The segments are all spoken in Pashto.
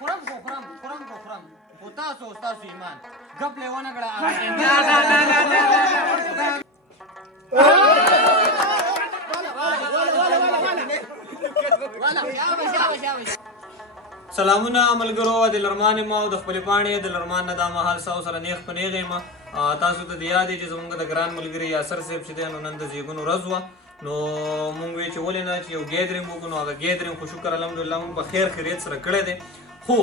خورم خو تاسو ایمان ګپ لیوانه کړه سلامونه ملګرو د لرمان ما او د خپل پاڼې د لرمان نه دا مهال ساو سره نیغ په نیغې ما تاسو ته د یاد چې زمونږ د ګران ملګري یاسر صاحب چې دی نو نن د زیږون ورځ وه نو مونږ وی چې ولې نه چې یو ګیدرینګ وکړو نو هغه ګیدرینګ خو شکر الحمدلله مونږ په خیر خیریت سره کړی دی خو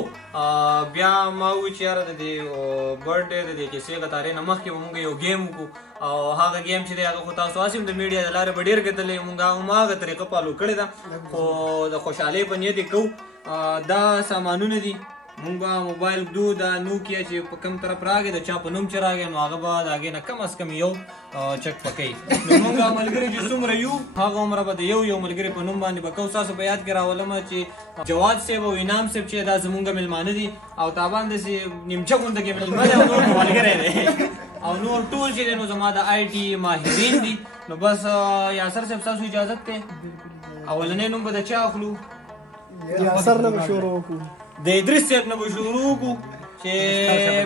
بیا ما وی چې یاره د دې برډ ډے د دې کیسې د تاریخ نه مخکې به مونږ یو گیم وکړو او هغه گیم چې دی هغه خو تاسو هسې هم د میډیا د لارې به ډېر کتلی مونږ هماغه طریقه فالو کړې ده خو د خوشحالۍ په نیت یې کوو دا سامانونه دي مونږ به موبایل ږدو دا نوکیا چې په کوم طرف راغی د چا په نوم چې راغی نو هغه به د هغې نه کم از کم یو چک پکوي نو مونږ ملګري چې څومره یو هغه عمره به د یو ملګري په نوم باندې به کوو ستاسو په یاد کې راولمه چې جواد صاحب او انعام صاحب چې دا زمونږ میلمانه دي او تابان داسې نیمچه غونډه کې میلمه دی او نور ملګری دی او نور ټول چې دی نو زما د آی ټي ماهرین دي نو بس یاسر صاحب ستاسو اجازت دی اولنی نوم به د چا اخلو یاسر نه به شروع وکړو د ادریس صاحب نه به شروع وکړو چې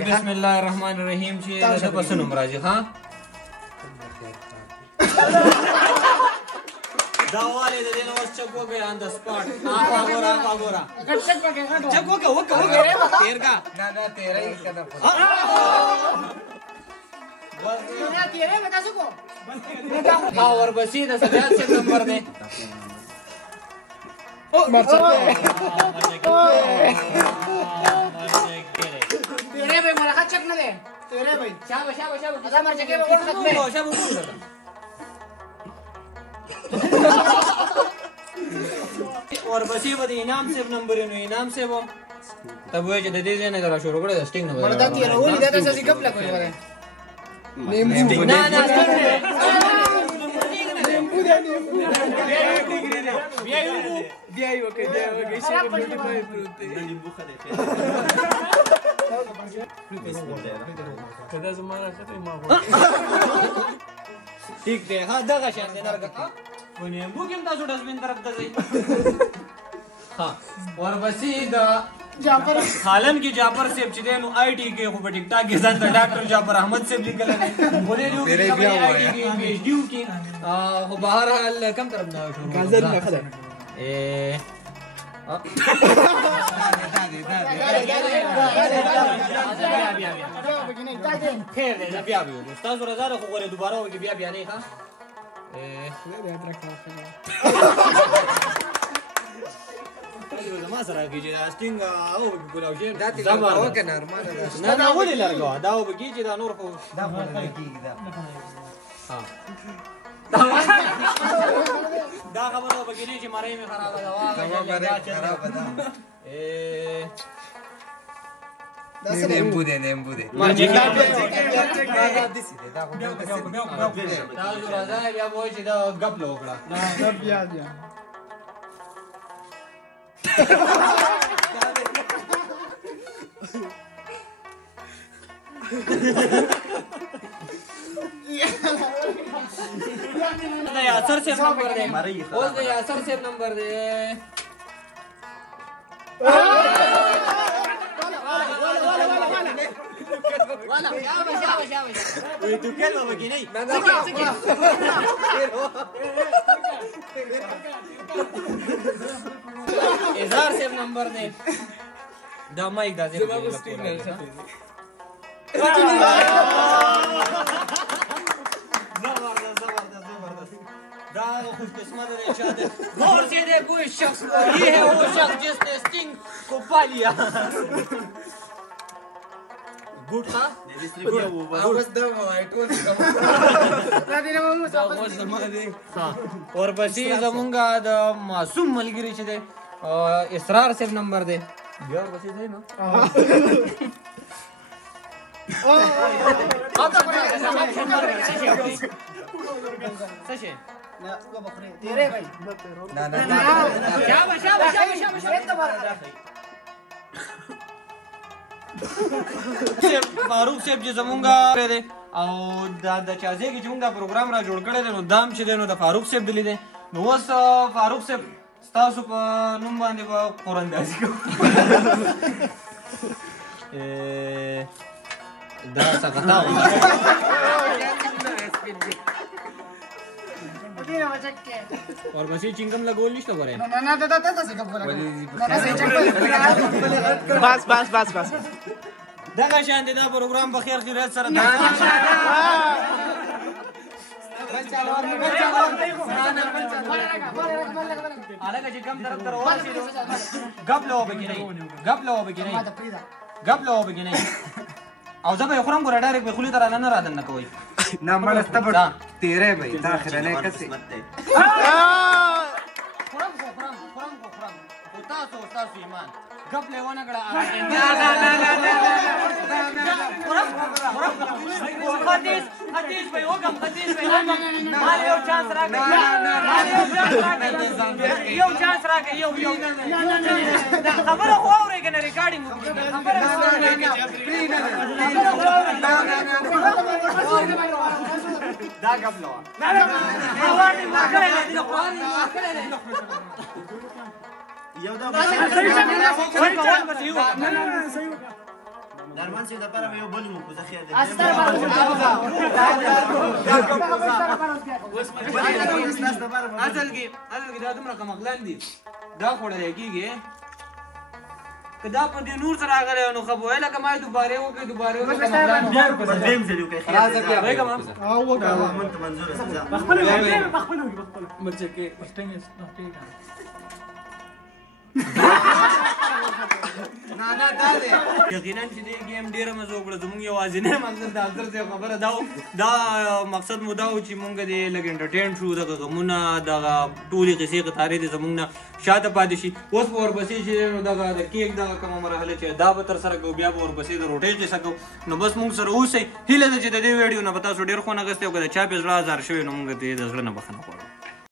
بسم الله الرحمن الرحیم چې د ده به څه نوم راځي ها دا والی د دې نه اوس چک وکړئ آن د سپاټ آپا ګوره چک وکړه تیر کا نه تیرې کنه ها ورپسې د سجاد صاحب نمبر دی तेरे भाई मुलाकात चेक न दे तेरे भाई शाबाश अदा मर जगह पे वोट खत्म और बसी बदी इनाम सेव नंबर नो इनाम सेव तब वो जे दे देने करा शुरू करे स्टिंग नंबर मरदा तेरे वो लिया था सजी कब लगा है नींबू ना Dia oke saya belum नींबू खदे kada zamana kata ma ठीक है हां दगा शान देना रखा वो नींबू किन तासो डस्टबिन तरफ द जाई हां और बसी द जाफर हालन की जाफर सेब چې دینو آی ټي کې خو په ټیک ټاک کې ځان ته ډاکټر جعفر احمد सेब لیکل نه بولې نو کې آی ټي کې پی ایچ ډی کې خو بهر حال کم طرف نه شروع gazel ne kadar خیر دی بیا بیا تاسو رضا خو غره دوباره وګي بیا نه ښه زما سره کېږي دا سټینګ او ګلاو شي دا تی لګاو کنه ارمان نه ولې لرګو دا وګي چې دا نور خو دا کېږي ها دا خبره وګي چې مړې مې خراب ده واه خراب ده da se nembu de ما چې دا دسی دا خو دا رضا بیا وای چې دا غپ لوکړه ya دا یاسر صاحب نمبر دی اوس دا یاسر صاحب نمبر دی والا شاباش وي تو کلمه وکي نه اظهار صاحب نمبر دی دا مایک دا دا خوش قسمت ہے شاید غور سے دے کوئی شخص یہ ہے وہ شخص جس نے سٹنگ کو پا لیا گوٹ تھا اوس دا وای ټول اور بسی زمونږه د معصوم ملګری چې دی اسرار صاحب نمبر دی بیا بسی دی نو سشي तेरे भाई نه शाबाश فاروق صاحب چې زمونږه دی او دا د چازې کې چې مونږ دا پروګرام را جوړ کړی دی نو دام چې دی نو د فاروق صاحب دلی دی نو اوس فاروق صاحب ستاسو په نوم باندې به قراندازي کوو دا څه خطا وه ورپسې چینګم لګول نشته ګورئ بس دغه شان دی دا پروګرام په خیر خیریت سره هلکه چې کوم طرف ته راورسېدو ګپ له وبه کې نه او زه به یې خورم ګوره ډایرکټ به خولې ته رانه نه رادننه کوئ نه مړسته به تیرې به دا اخرنی کسې خورم خو تاسو ایمان ګپ له ونه کړه حدیث به وګم مال یو چانس راکړئ یو خبره خو اورئ که نه ریکارډینګ دا ګپ له یو دا درمان سي د پاره یو بل مو کو ځخه ده اصل کې دا دومره کمغلان دي دا خوړل کېږي که دا په دې نور سره راغلی نو ښه به ویل که ما یې دوباره وکړې دیم ځل یو کې خیر یقینا چې دې ګیم ډېره مزه وکړه زموږ یوازینی مقصد د افضل صاحب خبره دا مقصد مو دا و چې مونږ دې لږ انټرټین شو دغه غمونه دغه ټولې قصې قطارې دې زموږ نه شاته پاتې شي اوس به ورپسې چې دغه د کیک دغه کومه مرحله چې دا به تر سره کوو بیا به ورپسې د روټۍ قصه کوو نو بس مونږ سره اوسئ هیله ده چې د دې ویډیو نه به تاسو ډېر خوند اخیستی او که د چا پې زړه ازار شوی نو مونږ دې د زړه نه بخښنه غواړو